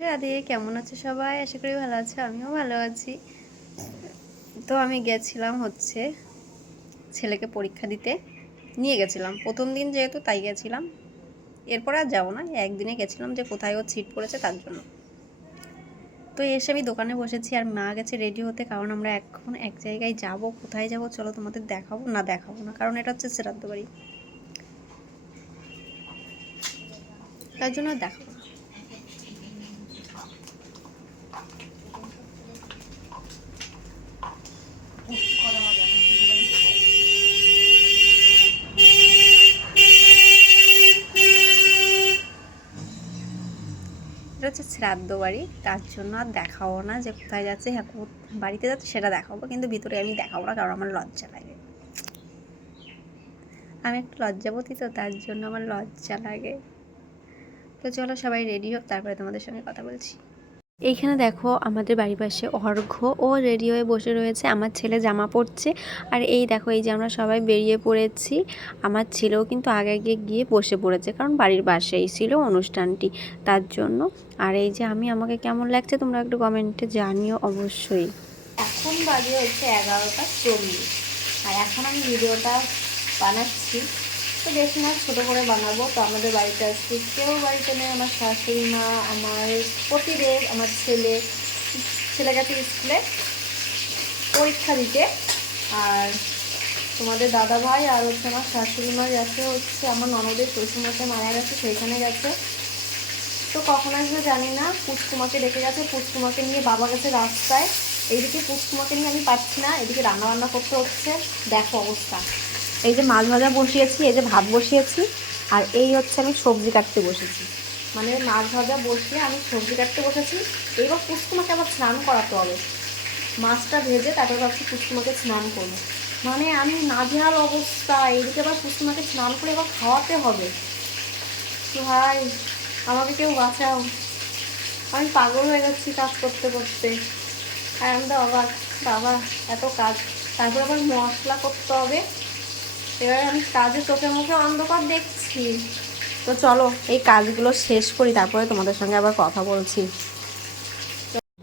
রাধে, কেমন আছো সবাই? আশা করি ভালো আছো, আমিও ভালো আছি। তো আমি গেছিলাম ছেলেকে পরীক্ষা দিতে নিয়ে গেছিলাম, প্রথম দিন যেহেতু তাই গেছিলাম। এরপর আর যাবো না, একদিনে গেছিলাম যে কোথায় ওর সিট পড়েছে তার জন্য। তো এসে আমি দোকানে বসেছি আর মা গেছে রেডি হতে, কারণ আমরা এখন এক জায়গায় যাব। কোথায় যাব চলো তোমাদের দেখাবো না, কারণ এটা হচ্ছে শ্রাদ্ধ বাড়ি, তার জন্য দেখাবো না। এটা হচ্ছে শ্রাদ্ধ বাড়ি, তার জন্য আর দেখাবো না যে কোথায় যাচ্ছে। হ্যাঁ, বাড়িতে যাচ্ছে সেটা দেখাবো, কিন্তু ভিতরে আমি দেখাবো না, কারণ আমার লজ্জা লাগে। আমি একটু লজ্জাবতী, তো তার জন্য আমার লজ্জা লাগে। তো চলো সবাই রেডি হোক, তারপরে তোমাদের সঙ্গে কথা বলছি। এইখানে দেখো আমাদের বাড়ির পাশে অর্ঘ্য ও রেডি হয়ে বসে রয়েছে, আমার ছেলে জামা পরছে। আর এই দেখো, এই যে আমরা সবাই বেরিয়ে পড়েছি। আমার ছেলেও কিন্তু আগে আগে গিয়ে বসে পড়েছে, কারণ বাড়ির পাশেই ছিল অনুষ্ঠানটি, তার জন্য। আর এই যে আমাকে কেমন লাগছে তোমরা একটু কমেন্টে জানিও অবশ্যই। এখন বাজে হচ্ছে 11টা 40, আর এখন আমি ভিডিওটা বানাচ্ছি। তো বেশি না, ছোটো করে বানাবো। তো আমাদের বাড়িতে আজকে কেউ বাড়িতে নেই, আমার শাশুড়ি মা, আমার পতিদেব, আমার ছেলে গেছে স্কুলে পরীক্ষা দিতে। আর তোমাদের দাদা ভাই আর হচ্ছে আমার শাশুড়ি মা গেছে হচ্ছে আমার ননদের শ্বশুরমশাই মারা গেছে, সেইখানে গেছে। তো কখন আসবে জানি না। পুষ্কুমাকে ডেকে গেছে, পুষ্কুমাকে নিয়ে বাবা গেছে রাস্তায়। এইদিকে পুষ্কুমাকে নিয়ে আমি পাচ্ছি না, এদিকে রান্না করতে হচ্ছে। দেখো অবস্থা। এই যে মাছ ভাজা বসিয়েছি, এই যে ভাত বসিয়েছি, আর এই হচ্ছে আমি সবজি কাটতে বসেছি। মানে মাছ ভাজা বসিয়ে আমি সবজি কাটতে বসেছি। এইবার পুষ্কুমাকে আবার স্নান করাতে হবে, মাছটা ভেজে তারপর ভাবছি পুষ্কুমাকে স্নান করবো। মানে আমি নাজেহাল অবস্থা। এইদিকে আবার পুষ্কুমাকে স্নান করে আবার খাওয়াতে হবে। ভাই, আমাকে কেউ বাঁচাও, আমি পাগল হয়ে যাচ্ছি কাজ করতে করতে। আর আমি তো অবাক, বাবা এত কাজ, তারপর আবার মশলা করতে হবে। এবার আমি কাজে চোখে মুখে অন্ধকার দেখছি। তো চলো এই কাজগুলো শেষ করি, তারপরে তোমাদের সঙ্গে আবার কথা বলছি।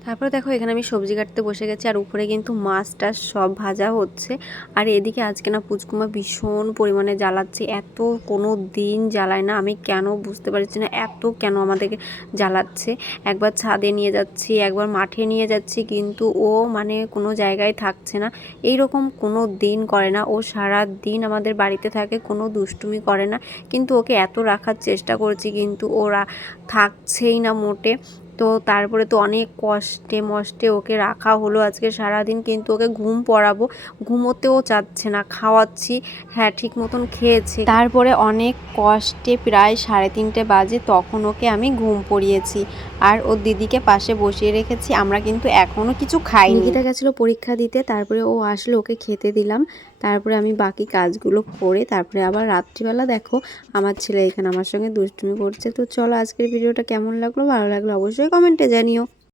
তারপরে দেখো, এখানে আমি সবজি কাটতে বসে গেছি, আর উপরে কিন্তু মাছটা সব ভাজা হচ্ছে। আর এদিকে আজকে না পুচকুমা ভীষণ পরিমাণে জ্বালাচ্ছে, এত কোনো দিন জ্বালায় না, আমি কেন বুঝতে পারছি না এত কেন আমাদেরকে জ্বালাচ্ছে। একবার ছাদে নিয়ে যাচ্ছি, একবার মাঠে নিয়ে যাচ্ছি, কিন্তু ও মানে কোনো জায়গায় থাকছে না। এই রকম কোনো দিন করে না, ও সারা দিন আমাদের বাড়িতে থাকে, কোনো দুষ্টুমি করে না। কিন্তু ওকে এত রাখার চেষ্টা করছি, কিন্তু ওরা থাকছেই না মোটে। তো তারপরে তো অনেক কষ্টে মষ্টে ওকে রাখা হলো আজকে সারাদিন, কিন্তু ওকে ঘুম পড়াবো, ঘুমোতেও চাচ্ছে না। খাওয়াচ্ছি, হ্যাঁ ঠিক মতন খেয়েছে। তারপরে অনেক কষ্টে প্রায় 3:30 বাজে, তখন ওকে আমি ঘুম পড়িয়েছি, আর ওর দিদিকে পাশে বসিয়ে রেখেছি। আমরা কিন্তু এখনও কিছু খাইনি। নিকিতা গেছিলো পরীক্ষা দিতে, তারপরে ও আসলে ওকে খেতে দিলাম। তারপরে আমি বাকি কাজগুলো করে তারপরে আবার রাত্রিবেলা দেখো আমার ছেলে এখানে আমার সঙ্গে দুষ্টুমি করছে। তো চলো আজকের ভিডিওটা কেমন লাগলো, ভালো লাগলো অবশ্যই কমেন্টে জানিও।